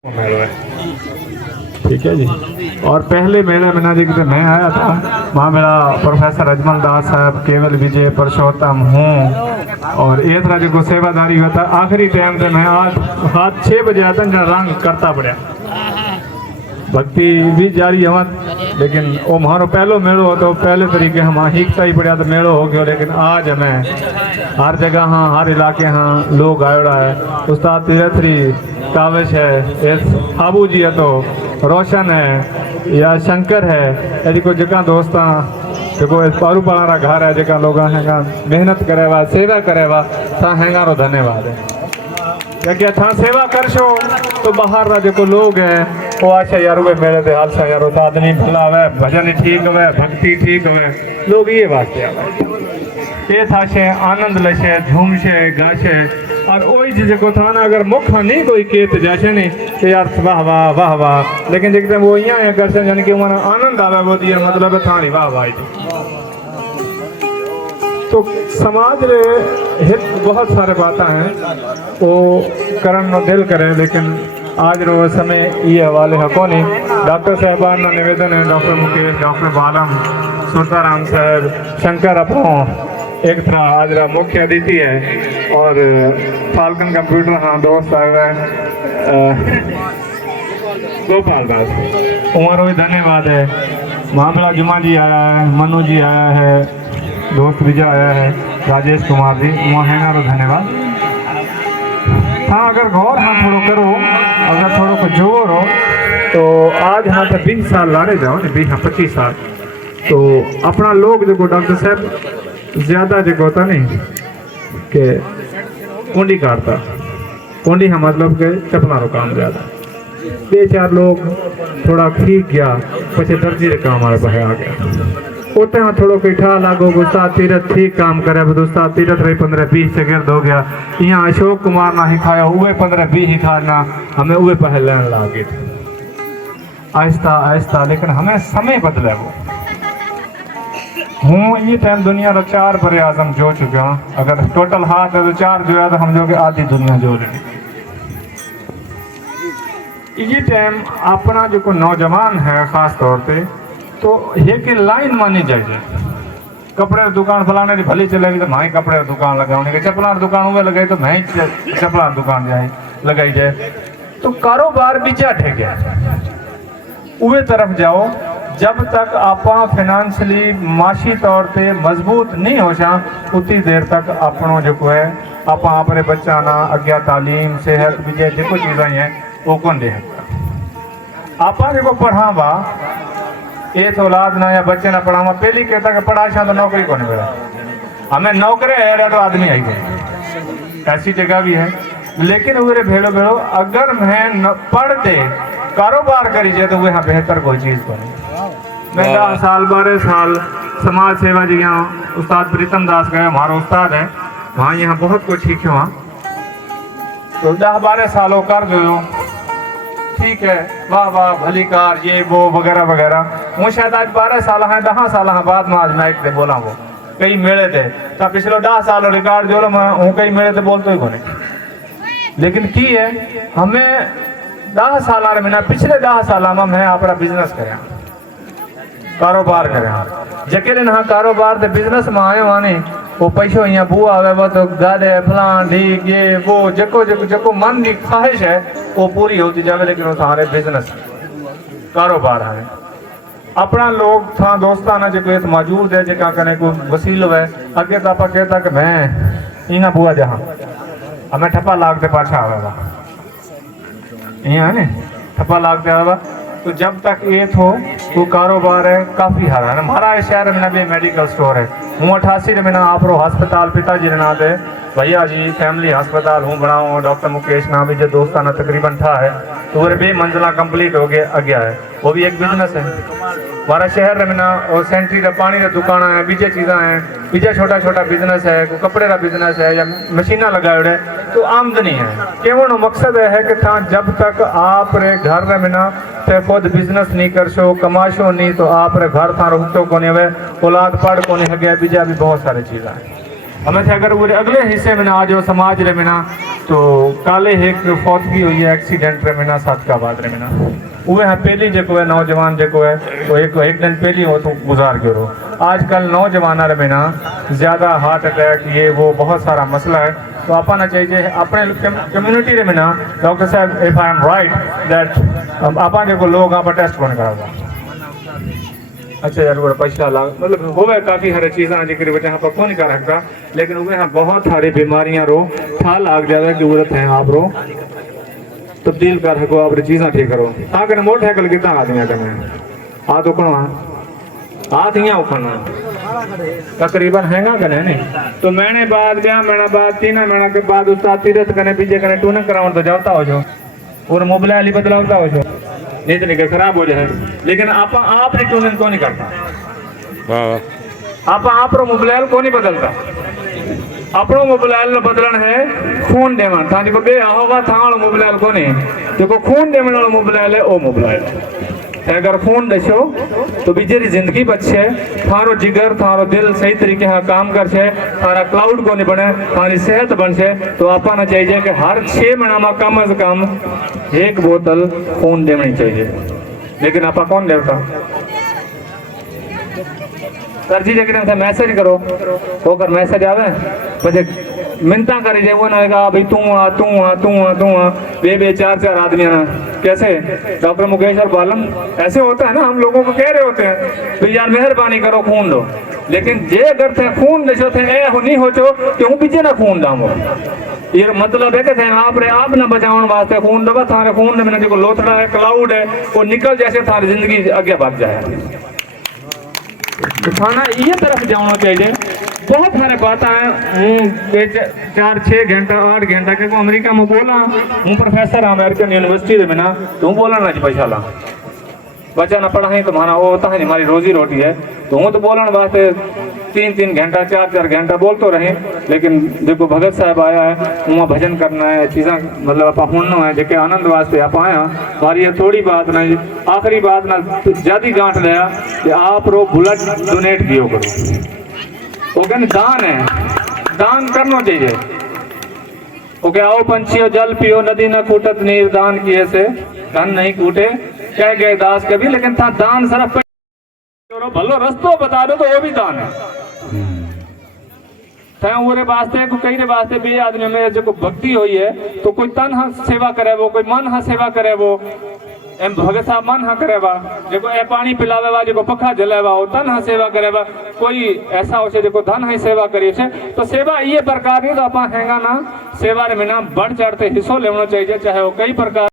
ठीक है जी। और पहले मेले में ना जी मैं आया था, वहाँ मेरा प्रोफेसर अजमल दास साहब, केवल विजय, पुरुषोत्तम हूँ और ये तरह जो सेवादारी होता। आखिरी टाइम से मैं आज रात 6 बजे आता रंग करता पड़ा, भक्ति भी जारी हवन, लेकिन वो हमारो पहलो मेड़ो हो तो पहले तरीके हम हिकता ही पड़ा तो मेड़ो हो गया। लेकिन आज हमें हर जगह हाँ, हर इलाके हाँ लोग आयोड़ा है। उस्ताद तीरथरी काविश है, इस आबू जी है, तो रोशन है या शंकर है, यदि को जगह दोस्त देखो इस पारू पारा घर है जगह लोग हैंगा मेहनत करे वा सेवा करे वा था हैंगा रो धन्यवाद है। क्या था सेवा कर शो तो बाहर रा जो लोग हैं वो आशा यार वे मेरे दे हाल सा यार तो आदमी भला हुआ, भजन ठीक हुआ, भक्ति ठीक हुआ, लोग ये वास्ते आवे ये था शे आनंद लशे, झूमशे, गाशे। और वही जो था ना, अगर मुख नहीं कोई केत जैसे नहीं कि यार वाह वाह वाह वाह, लेकिन देखते वो यहाँ है कर यानी कि हमारा आनंद आवे वो दिया मतलब था नहीं वाह वाह। तो समाज रे हित बहुत सारे बातें हैं वो करन नो दिल करे, लेकिन आज रो समय ये हवाले हको नहीं। डॉक्टर साहबान का निवेदन है, डॉक्टर मुकेश, डॉक्टर बालम, सुरताराम साहब, शंकर अपनो एक तरह आज रा मुख्य अतिथि है और फाल्कन कंप्यूटर हाँ दोस्त आए हुए गोपाल दास, उमर भी धन्यवाद है। महाबला जुमा जी आया है, मनु जी आया है, दोस्त विजय आया है, राजेश कुमार जी वहाँ रो धन्यवाद। हाँ अगर गौर हाँ थोड़ो करो, अगर थोड़ो को जोर हो तो आज हाँ तो 20 साल लाने जाओ नहीं 20 हाँ 25 साल तो अपना लोग जो डॉक्टर साहब ज्यादा जो होता नहीं कि कुंडी काटता, कुंडी हाँ मतलब के चपला रो काम ज्यादा, 2-4 लोग थोड़ा ठीक गया पचे दर्जी काम हमारे पास आ गया उतना हाँ थोड़ो इठा लागो। उस्ताद तीरथ ठीक काम करे, उस्ताद तीरथ रही 15-20 से गिरद हो गया। यहाँ अशोक कुमार ना ही खाया हुए 15-20 ही खाना हमें हुए पहले लागे थे आहिस्ता आहिस्ता, लेकिन हमें समय बदले वो हूँ ये टाइम दुनिया रो 4 बड़े आजम जो चुका। अगर टोटल हाथ है तो 4 जो है तो हम जो के आधी दुनिया जो रही। ये टाइम अपना जो को नौजवान है खास तौर पे तो ये कि लाइन मानी जाए, कपड़े दुकान फलाने की भली चलेगी तो मैं कपड़े दुकान लगाने के, चपला दुकान हुए लगाई तो मैं चपला दुकान जाए लगाई जाए, तो कारोबार बीचा ठेके उवे तरफ जाओ। जब तक आप फाइनेंशियली माशी तौर पे मजबूत नहीं हो जा उतनी देर तक अपनों जो है आप अपने बच्चा ना अज्ञा तालीम सेहत विजय जो चीज़ें हैं वो कौन दे सकता। आप जो पढ़ावा एक औलाद ना या बच्चे ना पढ़ावा, पहली कहता कि पढ़ा तो नौकरी को नहीं मिला, हमें नौकरी है तो आदमी आई गए, ऐसी जगह भी है। लेकिन उरे भेड़ो भेड़ो अगर मैं पढ़ दे कारोबार करी जाए तो वह बेहतर कोई चीज़ बने। मैं 10 साल 12 साल समाज सेवा जी यहाँ उस्ताद प्रीतम दास गए, हमारा उस्ताद है वहाँ, यहाँ बहुत कुछ सीखे वहाँ तो 10-12 सालों कर दो ठीक है वाह वाह भली कार ये वो वगैरह वगैरह। वो शायद आज 12 साल हैं 10 साल बाद में आज नाइट दे बोला वो कई मेले थे तो पिछले 10 साल रिकॉर्ड जो मैं कई मेले थे बोलते ही कोने, लेकिन की है हमें 10 साल में ना पिछले 10 साल में मैं अपना बिजनेस करें कारोबार करें जके दिन हाँ कारोबार दे बिजनेस में आयो आने वो पैसों यहाँ बुआ आवे वो तो गाड़े फलान ठीक ये वो जको जको जको मन की ख्वाहिश है वो पूरी होती जावे, लेकिन वो हमारे बिजनेस कारोबार है। अपना लोग था दोस्ताना जो मौजूद है जहाँ कने को वसील है अगे तो आप कहता कि मैं इना बुआ जहाँ हमें ठप्पा लाग दे पाछा आवेगा यहाँ है ना ठप्पा लाग दे आवेगा। तो जब तक ये थो वो कारोबार है काफ़ी हरा है। हमारा इस शहर में भी मेडिकल स्टोर है, हूँ 88 में ना आप अस्पताल पिताजी ने ना दे भैया जी फैमिली अस्पताल हूँ बनाऊँ, डॉक्टर मुकेश नाम भी जो दोस्ताना तकरीबन था है तो वो 2 मंजिला कंप्लीट हो गया है, वो भी एक बिजनेस है। हमारा शहर में ना और सेंट्री का पानी का दुकान है, बीजे चीज़ें हैं, बीजा छोटा छोटा बिजनेस है, कोई कपड़े का बिजनेस है या मशीना लगाए तो आमदनी है। केवल मकसद है कि था जब तक आप रे घर में ना ते खुद बिजनेस नहीं कर सो कमाशो नहीं तो आप रे घर था रुकतो को नहीं, औलाद पढ़ को नहीं है, बीजा भी बहुत सारी चीज़ें हैं। हमें थे अगर वो अगले हिस्से में ना आ जाओ समाज रे में ना तो काले एक फौतगी हुई है एक्सीडेंट रे में ना सादकाबाद रे में ना उहे है पहली जो है नौजवान जो है तो एक दिन पहली हो तो गुजार के रहो। आजकल नौजवान रे में ना ज़्यादा हार्ट अटैक ये वो बहुत सारा मसला है। तो अपना चाहिए अपने कम्युनिटी रे में ना डॉक्टर साहब if I am right that आपा जो लोग आप टेस्ट कौन कराओगा। अच्छा यार वो पैसा लाग मतलब होवे काफ़ी सारी चीज़ें जिक्र वजह पर कौन कर सकता लेकिन वो यहाँ बहुत सारी बीमारियाँ रो था लाग जाए जरूरत है आप रो तब्दील कर सको आप चीज़ें ठीक करो ताकि मोटरसाइकिल कितना आदमी करना हाथ उखना हाथ यहाँ उखना तकरीबन हैगा कने नहीं तो महीने बाद 2 महीना बाद 3 महीना के बाद उस्ताद तीरथ कने पीछे कने टून करावन तो जाता हो जो और मोबाइल ही बदलावता हो जो नहीं तो निकल खराब हो जाए लेकिन आप टूनिंग को नहीं करता आप मोबाइल को नहीं बदलता अपनो मोबाइल बदलन है खून देवन था जो बे होगा था मोबाइल को नहीं जो खून देवन वाला मोबाइल है वो मोबाइल अगर खून दसो तो बीजेरी जिंदगी बचे थारो जिगर थारो दिल सही तरीके हाँ काम कर थारा क्लाउड को नहीं बने थारी सेहत बन तो आपने चाहिए कि हर 6 महीना में कम से कम 1 बोतल खून देनी चाहिए लेकिन आप कौन देवता सर जी जगह मैसेज करो होकर मैसेज आवे पचे मिन्नता करी जाए वो ना भाई तू आ तू आ तू आ तू आ बे 4 आदमी ना कैसे डॉक्टर मुकेश और बालम ऐसे होता है ना हम लोगों को कह रहे होते हैं भाई यार मेहरबानी करो खून दो लेकिन जे अगर थे खून दो थे ए नहीं हो तो हूँ बीजे ना खून दामो ये मतलब है कि आप ना बचाने वास्ते खून दबा थारे खून में जो लोथड़ा है क्लाउड है वो निकल जैसे थारी जिंदगी आगे बढ़ जाए तो थाना ये तरफ जाना चाहिए। बहुत सारे बात हैं 4-6 घंटा 8 घंटा के अमेरिका में बोला हूँ प्रोफेसर अमेरिकन यूनिवर्सिटी में ना तो बोला ना जी पैसा ला बच्चा ना पढ़ा है तुम्हारा वो होता है नहीं हमारी रोजी रोटी है तो हूँ तो बोलने वास्ते 3-3 घंटा 4-4 घंटा बोल तो रहे लेकिन देखो भगत साहब आया है वहाँ भजन करना है चीज़ा मतलब आप सुनना है जो आनंद वास्ते आप आया हमारी ये थोड़ी बात नहीं आखिरी बात ना ज़्यादा गांठ लिया कि आप रो ब्लड डोनेट दियो करो वो कहने दान है दान करना चाहिए वो क्या आओ पंछियों जल पियो नदी न कूटत नीर दान किए से धन नहीं कूटे कह गए दास कभी लेकिन था दान सरफ भलो रस्तो बता दो तो वो भी दान है उरे वास्ते कई रे वास्ते बे आदमी में जो भक्ति हुई है तो कोई तन हाँ सेवा करे वो कोई मन हाँ सेवा करे वो एम भगत साहब मन हाँ करे वा जो ए पानी पिलावे वा जो पखा जलावा हो तन हाँ सेवा करे वा कोई ऐसा हो जो धन हाँ सेवा करी तो सेवा ये प्रकार नहीं तो आप हैंगा ना सेवा में ना बढ़ चढ़ते हिस्सों लेना चाहिए चाहे वो कई प्रकार